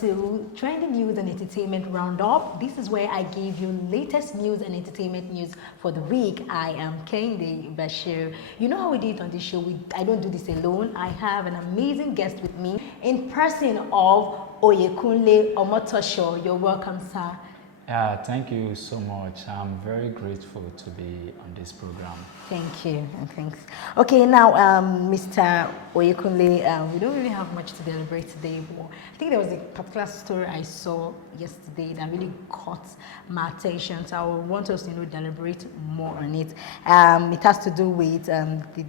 to Trending News and Entertainment Roundup. This is where I give you latest news and entertainment news for the week. I am Kehinde Bashir. You know how we do it on this show. I don't do this alone. I have an amazing guest with me in person of Oyekunle Omotosho. You're welcome, sir. Yeah, thank you so much. I'm very grateful to be on this program. Thank you, and thanks. Okay, now, Mr. Oyekunle, we don't really have much to deliberate today, but I think there was a particular story I saw yesterday that really caught my attention, so I want us to deliberate more on it. It has to do with the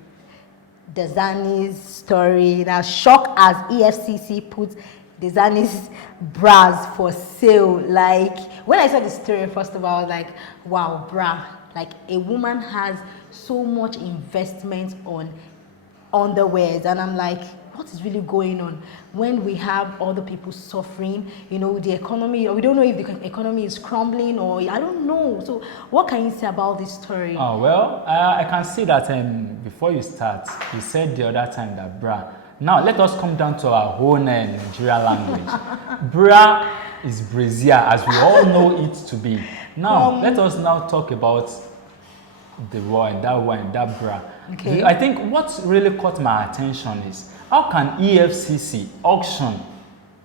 Dieziani's story. That shock as EFCC puts Dieziani's bras for sale. Like, when I saw the story, first of all, I was like, wow, bra. Like, a woman has so much investment on underwears, and I'm like, what is really going on when we have other people suffering? The economy, we don't know if the economy is crumbling, or I don't know. So what can you say about this story? Oh, well, I can see that before you start, you said the other time that bra. Now, let us come down to our own Nigerian language. Bra is brazier, as we all know it to be. Now, let us now talk about the one, that bra. Okay. I think what really caught my attention is, how can EFCC auction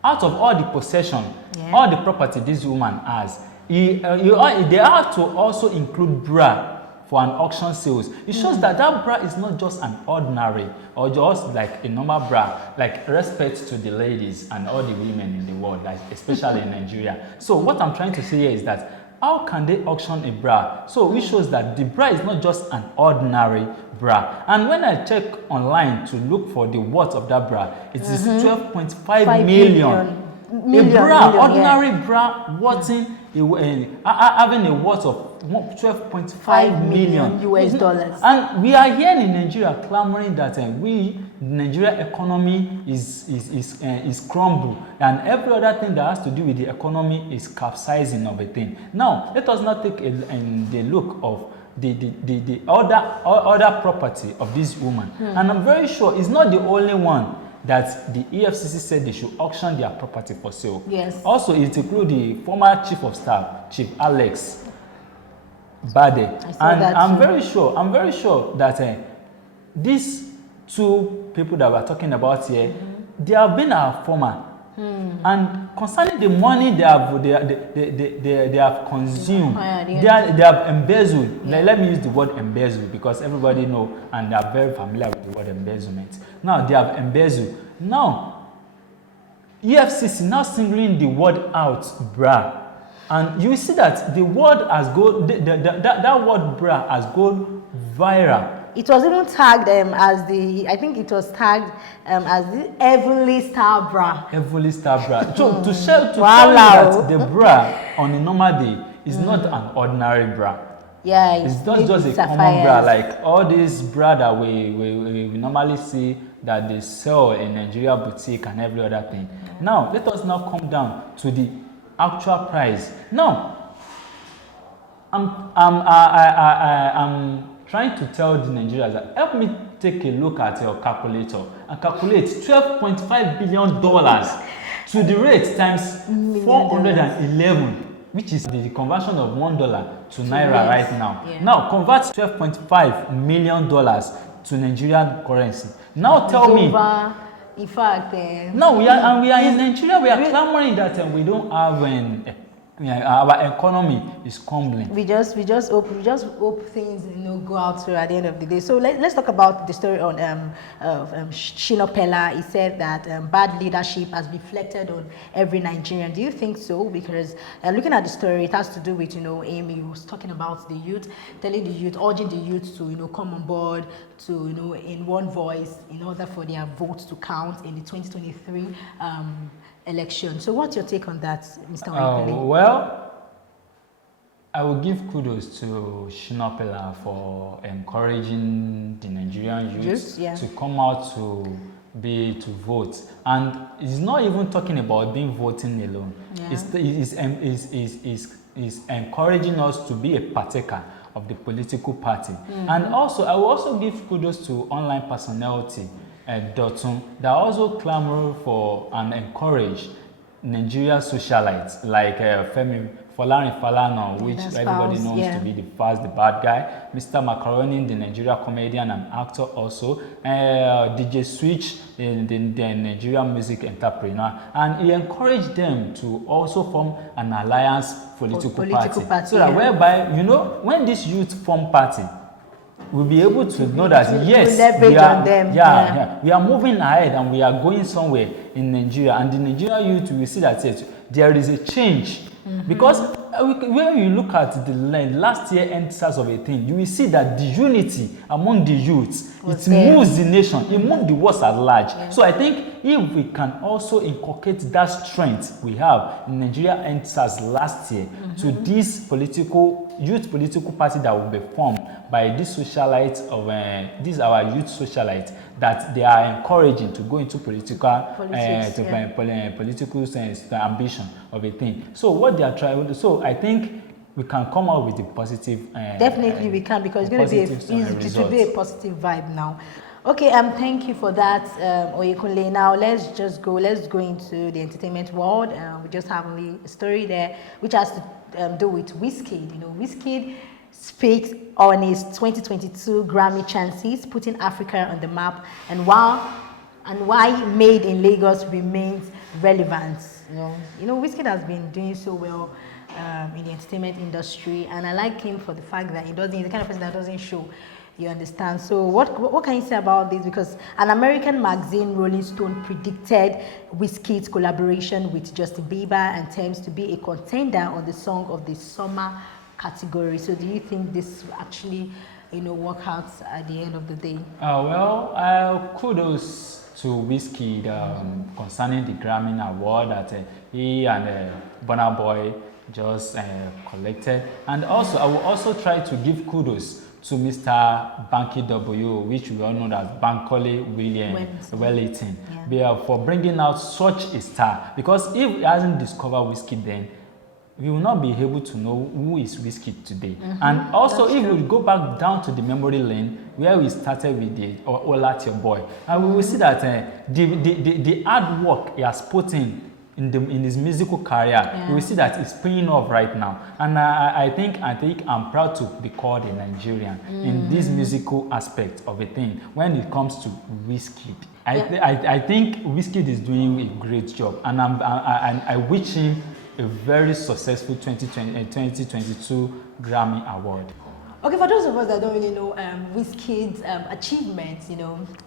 out of all the possession, all the property this woman has, they have to also include bra for an auction sales. It shows that bra is not just an ordinary or just like a normal bra, like respect to the ladies and all the women in the world, like especially in Nigeria. So what I'm trying to say here is that how can they auction a bra? So it shows that the bra is not just an ordinary bra. And when I check online to look for the worth of that bra, it is 12.5 million. Ordinary bra worth having a worth of 12.5 million US dollars. And we are here in Nigeria clamoring that the Nigeria economy is crumble, and every other thing that has to do with the economy is capsizing of a thing. Now, let us not take the look of the other property of this woman. And I'm very sure it's not the only one that the EFCC said they should auction their property for sale. Yes. Also, it includes the former chief of staff, Chief Alex Bade. And I'm very sure that these two people that we're talking about here, they have been our former. And concerning the money they have consumed, they have embezzled. Let me use the word embezzle because everybody know and they are very familiar with the word embezzlement. Now they have embezzled. Now EFCC now singling the word out, bra, and you will see that the word has gone. That word bra has gone viral. It was even tagged as I think it was tagged as the Heavenly Star Bra. Heavenly Star Bra. So to tell you that the bra on a normal day is not an ordinary bra. Yeah, it's not just a common bra like all these bra that we normally see that they sell in Nigeria boutique and every other thing. Now let us now come down to the actual price. Now I'm trying to tell the Nigerians that help me take a look at your calculator and calculate $12.5 billion to the rate times 411, which is the conversion of $1 to Naira right now. Yeah. Now convert $12.5 million to Nigerian currency. Now tell me. In fact, now we are in Nigeria. We are clamoring that we don't have our economy is crumbling. We just hope things go out through at the end of the day. So let's talk about the story on Shina Peller. He said that bad leadership has reflected on every Nigerian. Do you think so? Because looking at the story, it has to do with Amy was talking about the youth, telling the youth, urging the youth to come on board to in one voice in order for their votes to count in the 2023 election. So what's your take on that, Mr. Oyekunle? Well, I will give kudos to Shina Peller for encouraging the Nigerian youth to come out to vote. And it's not even talking about being voting alone. It's encouraging us to be a partaker of the political party. And also, I will also give kudos to online personality Dotun that also clamor for and encourage Nigeria socialites like Femi Folarin Falana, which everybody knows to be the bad guy. Mr. Macaroni, the Nigeria comedian and actor also. DJ Switch, the Nigerian music entrepreneur. And he encouraged them to also form an alliance political party. So that whereby, you know, when this youth form party, we'll be able to know that yes, we are moving ahead and we are going somewhere in Nigeria, and the Nigerian youth will see that there is a change. Because when you look at the last year endsars of a thing, you will see that the unity among the youths, it moves the nation, it moves the world at large. So I think if we can also inculcate that strength we have in Nigeria endsars last year to this youth political party that will be formed by these socialites of these our youth socialites, that they are encouraging to go into political ambition of a thing. So what they are trying to, so I think we can come out with a positive. Definitely we can, because it's going to be it will be a positive vibe now. Okay, thank you for that, Oyekunle. Now let's go into the entertainment world. We just have a story there which has to do with Wizkid. You know, Wizkid speaks on his 2022 Grammy chances, putting Africa on the map, and why Made in Lagos remains relevant. You know, Wizkid has been doing so well in the entertainment industry, and I like him for the fact that he's the kind of person that doesn't show. You understand? So what can you say about this? Because an American magazine, Rolling Stone, predicted Wizkid's collaboration with Justin Bieber and Thames to be a contender on the Song of the Summer category. So do you think this will actually, work out at the end of the day? Kudos to Wizkid concerning the Grammy Award that he and Burna Boy just collected. And also, I will also try to give kudos to Mr. Banky W, which we all know as Bankole Wellington, for bringing out such a star. Because if he hasn't discovered Wizkid then, we will not be able to know who is Wizkid today. And also, if we go back down to the memory lane where we started with the Olat Your Boy, and we will see that the hard work he has put in his musical career, we will see that it's paying off right now. And I think I'm proud to be called a Nigerian in this musical aspect of a thing when it comes to Wizkid. I think Wizkid is doing a great job, and I wish him a very successful 2022 Grammy Award. Okay, for those of us that don't really know Wizkid's achievements,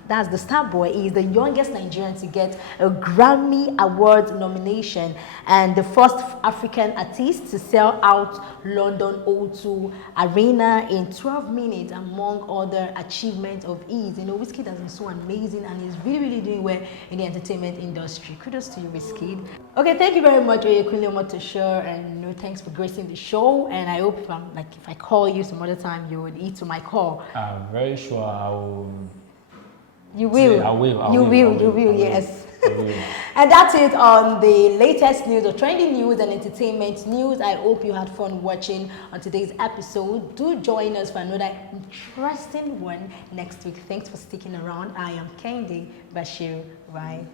that's the star boy. He is the youngest Nigerian to get a Grammy Award nomination and the first African artist to sell out London O2 Arena in 12 minutes, among other achievements of his. Wizkid has been so amazing, and he's really, really doing well in the entertainment industry. Kudos to you, Wizkid. Okay, thank you very much, Oyekunle Omotosho, and thanks for gracing the show. And I hope if I call you some other time, you would eat to my call. I'm very sure I will. You will. I will. You will. Yes. And that's it on the latest news or trending news and entertainment news. I hope you had fun watching on today's episode. Do join us for another interesting one next week. Thanks for sticking around. I am Kendi Bashir. Bye.